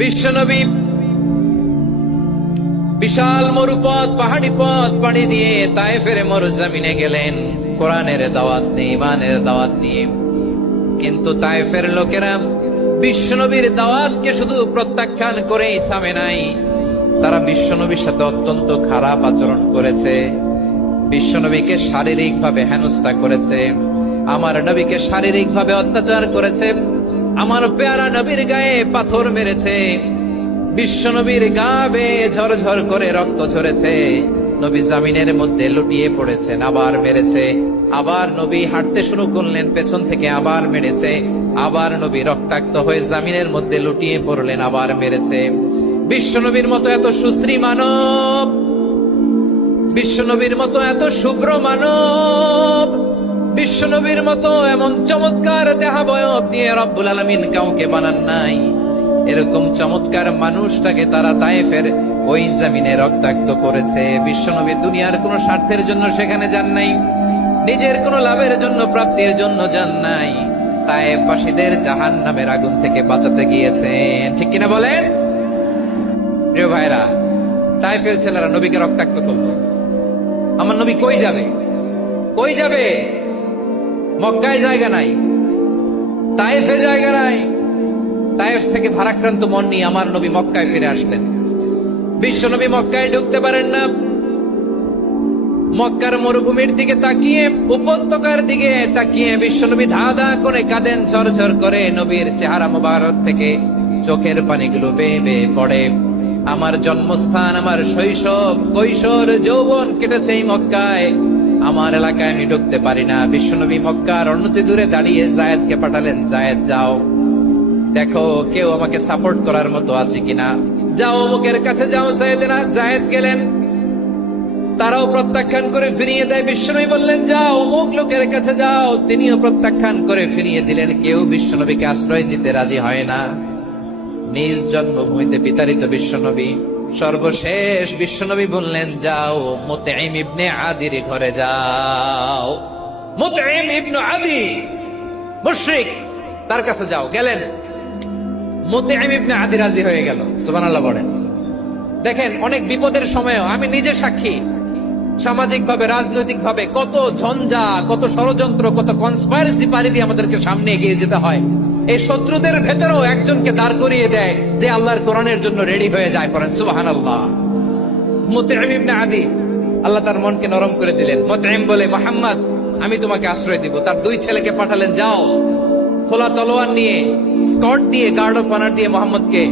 বিশ্বনবী বিশাল মরুপথ পাহাড়ি পথ পাড়ি দিয়ে তায়েফের মরুজমিনে গেলেন কোরআনের দাওয়াত নিয়ে, ইমানের দাওয়াত নিয়ে। কিন্তু তায়েফের লোকেরা বিশ্বনবীর দাওয়াতকে শুধু প্রত্যাখ্যান করেই থামে নাই, তারা বিশ্বনবীর সাথে অত্যন্ত খারাপ আচরণ করেছে। বিশ্বনবীকে শারীরিকভাবে হেনস্থা করেছে, আমার নবীকে শারীরিকভাবে অত্যাচার করেছে, আমার পেয়ারা নবীর গায়ে পাথর মেরেছে, বিশ্বনবীর গা বেয়ে ঝরঝর করে রক্ত ঝরেছে, নবী জামিনের মধ্যে লুটিয়ে পড়েছেন, আবার মেরেছে, আবার নবী হাঁটতে শুরু করলেন, পেছন থেকে আবার মেরেছে, আবার নবী রক্তাক্ত হয়ে জামিনের মধ্যে লুটিয়ে পড়লেন, আবার মেরেছে। বিশ্বনবীর মতো এত সুশ্রী মানব, বিশ্বনবীর মতো এত শুভ্র মানব, বিশ্বনবীর মতো এমন চমৎকার দেহাবয়ব দিয়ে রব্বুল আলামিন কাউকে বানান নাই। এরকম চমৎকার মানুষটাকে তারা তায়েফের ওই জমিনে রক্তাক্ত করেছে। বিশ্বনবী দুনিয়ার কোন স্বার্থের জন্য সেখানে যান নাই, নিজের কোন লাভের জন্য, প্রাপ্তির জন্য যান নাই, তায়েফবাসীদের জাহান্নামের আগুন থেকে বাঁচাতে গিয়েছেন। ঠিক কিনা বলেন প্রিয় ভাইরা? তায়েফের ছেলেরা নবীকে রক্তাক্ত করলো, আমার নবী কই যাবে? কই যাবে? মক্কায় জায়গা নাই, তায়েফে জায়গা নাই। তায়েফ থেকে ভারাক্রান্ত মন নিয়ে আমার নবী মক্কায় ফিরে আসলেন। বিশ্ব নবী মক্কায় ঢুকতে পারেন না। মক্কার মরুভূমির দিকে তাকিয়ে, উপত্যকার দিকে তাকিয়ে বিশ্বনবী ধা ধা করে কাঁদেন, ঝরঝর করে। নবীর চেহারা মোবারক থেকে চোখের পানিগুলো বেয়ে বেয়ে পড়ে। আমার জন্মস্থান, আমার শৈশব, কৈশোর, যৌবন কেটেছে এই মক্কায়, আমার এলাকায় আমি ঢুকতে পারি না। বিশ্বনবী মক্কার অনতি দূরে দাঁড়িয়ে জায়েদকে পাঠালেন, জায়েদ যাও দেখো কেউ আমাকে সাপোর্ট করার মতো আছে কিনা, যাও অমুকের কাছে যাও। জায়েদ গেলেন, তারাও প্রত্যাখ্যান করে ফিরিয়ে দেয়। বিশ্বনবী বললেন যাও অমুক লোকের কাছে যাও, তিনিও প্রত্যাখ্যান করে ফিরিয়ে দিলেন। কেউ বিশ্বনবীকে আশ্রয় দিতে রাজি হয় না। নিজ জন্মভূমিতে বিতাড়িত বিশ্বনবী, সর্বশেষ বিশ্বনবী বললেন যাও মুতঈম ইবনে আদির ঘরে যাও। মুতঈম ইবনে আদি মুশরিক, তার কাছে যাও। গেলেন, মুতঈম ইবনে আদি রাজি হয়ে গেল। সুবহানাল্লাহ বলেন। দেখেন, অনেক বিপদের সময়ও আমি নিজে সাক্ষী, সামাজিক ভাবে, রাজনৈতিক ভাবে কত ঝঞ্ঝা, কত ষড়যন্ত্র, কত কনস্পাইরেসি পারি দিয়ে আমাদেরকে সামনে এগিয়ে যেতে হয়। এই শত্রুদের ভেতরেও একজনকে দাঁড় করিয়ে দেয় যে আল্লাহর কোরআনের জন্য রেডি হয়ে যায়। পড়েন সুবহানাল্লাহ। মুতঈম ইবনে আদি, আল্লাহ তার মনকে নরম করে দিলেন। মুতঈম বলে, মুহাম্মদ আমি তোমাকে আশ্রয় দিব। তার দুই ছেলেকে পাঠালেন, যাও খোলা তলোয়ার নিয়ে, স্কট দিয়ে, গার্ড অফ অনার দিয়ে মুহাম্মদকে